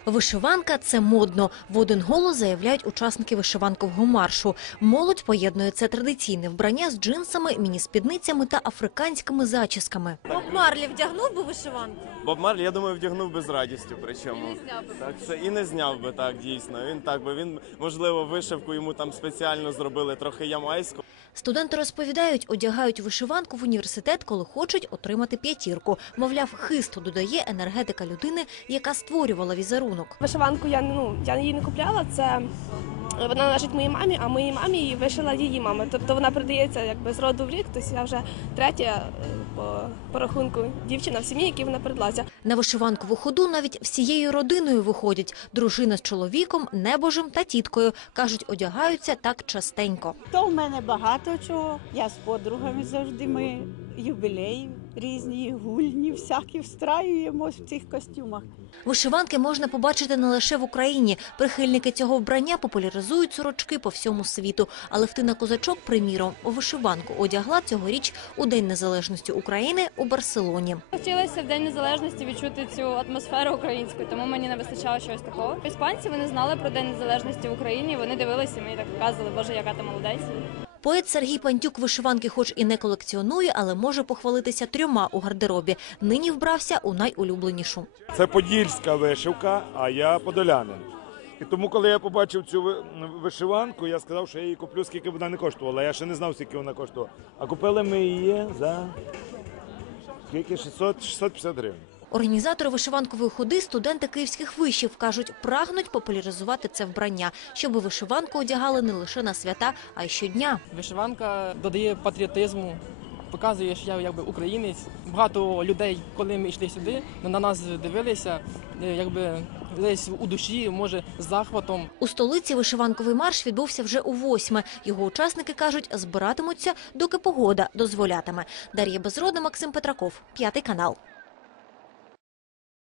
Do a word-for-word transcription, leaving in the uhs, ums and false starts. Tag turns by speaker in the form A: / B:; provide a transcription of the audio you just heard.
A: Вишиванка – це модно. В один голос заявляють учасники вишиванкового маршу. Молодь поєднує це традиційне вбрання з джинсами, міні-спідницями та африканськими зачісками.
B: Боб Марлі вдягнув би вишиванку?
C: Боб Марлі, я думаю, вдягнув би з радістю, причому.
B: І не зняв би.
C: Так, це і не зняв би, так, дійсно. Він так би, він, можливо, вишивку йому там спеціально зробили, трохи ямайську.
A: Студенти розповідають, одягають вишиванку в університет, коли хочуть отримати п'ятірку. Мовляв, хисту додає енергетика людини, яка створювала візерунок.
D: Вишиванку я, ну, я її не купляла, це вона належить моїй мамі, а моїй мамі її вишила її мама. Тобто вона передається якби з роду в рік, тобто я вже третя по, по рахунку дівчина в сім'ї, якій вона передалася.
A: На вишиванкову ходу навіть всією родиною виходять. Дружина з чоловіком, небожем та тіткою. Кажуть, одягаються так частенько.
E: То в мене багато чого. Я з подругами завжди, ми юбілеї різні, гульні, всякі встраюємось в цих костюмах.
A: Вишиванки можна побачити не лише в Україні. Прихильники цього вбрання популяризують сорочки по всьому світу. Але Втина Козачок, приміром, вишиванку одягла цьогоріч у День Незалежності України у Барселоні.
F: Хотілося в День Незалежності відчути цю атмосферу українську, тому мені не вистачало чогось такого. Іспанці, вони знали про День Незалежності в Україні, вони дивилися, мені так показували, боже, яка ти молодець.
A: Поет Сергій Пантюк вишиванки хоч і не колекціонує, але може похвалитися трьома у гардеробі. Нині вбрався у найулюбленішу.
G: Це подільська вишивка, а я подолянин. І тому, коли я побачив цю вишиванку, я сказав, що я її куплю, скільки вона не коштувала. Я ще не знав, скільки вона коштувала. А купили ми її за скільки? шістсот п'ятдесят гривень.
A: Організатори вишиванкової ходи – студенти київських вишів. Кажуть, прагнуть популяризувати це вбрання, щоб вишиванку одягали не лише на свята, а й щодня.
H: Вишиванка додає патріотизму, показує, що я якби українець. Багато людей, коли ми йшли сюди, на нас дивилися, якби десь у душі, може, з захватом.
A: У столиці вишиванковий марш відбувся вже у восьме. Його учасники, кажуть, збиратимуться, доки погода дозволятиме. Дар'я Безрода, Максим Петраков, П'ятий канал.